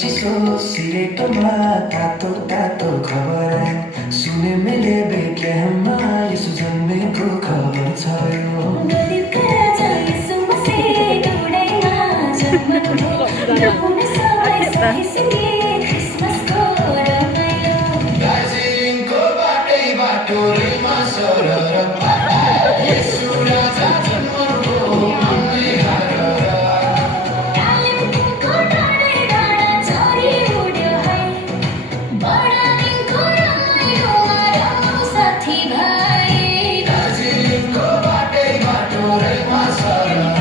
चिसो सिरेटोमा तातो तातो खबर सुने मैले बेथलेहममा यसो जन्मेको खबर छ यो दार्जिलिङको बाटै बाटो रेलमा सरर यसु राजा जन्मको मनै हारेर दार्जिलिङको बाटै बाटो रेलमा सरर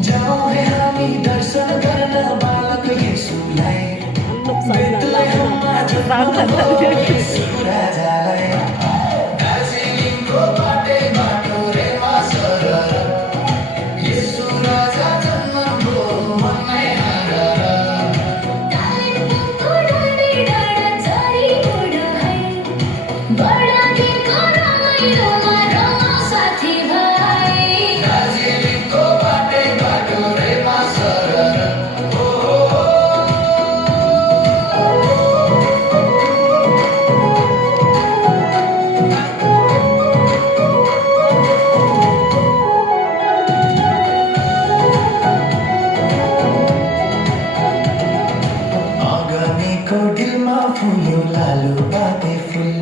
जाऊँ हामी दर्शन गर्न बालक येशूलाई बेथलेहममा जन्मको येशू राजालाई दार्जिलिङको बाटै बाटो रेलमा सरर येशू राजा जन्मको मनै हारेर दार्जिलिङको बाटै बाटो रेलमा सरर अगनीको डिलमा फुल्यो लालु पाते फुल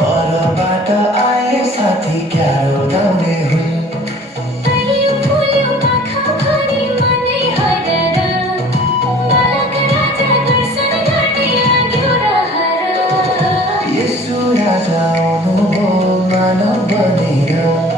परबाट आए साथी क्यारो दाउने हुल येशू राजा आउनुभयो मानव बनेर